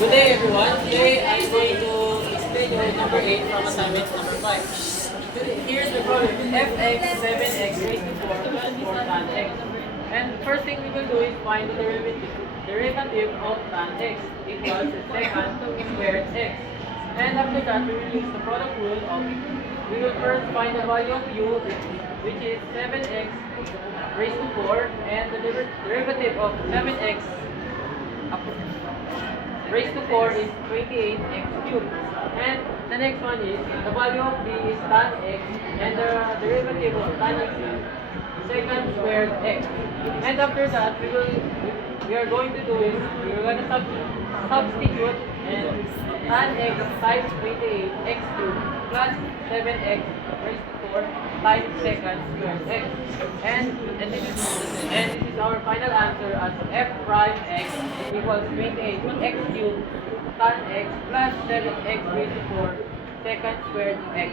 Good day everyone. Today I'm going to explain you number 8 from assignment number 5. Here's the problem. fx 7x raised to 4 plus 4 tan x. And first thing we will do is find the derivative of tan x equals the second squared x. And after that we will use the product rule of, we will first find the value of u, which is 7x raised to 4, and the derivative of 7x raised to 4 is 28x cubed. And the next one is, the value of b is tan x, and the derivative of tan x is second squared x. And after that, we are going to do is, we are going to substitute, and tan x times 28x cubed plus 7x raised to 4 times second squared x. And this is our final answer as f prime x equals 28x cubed tan x plus 7x raised to 4 second squared x.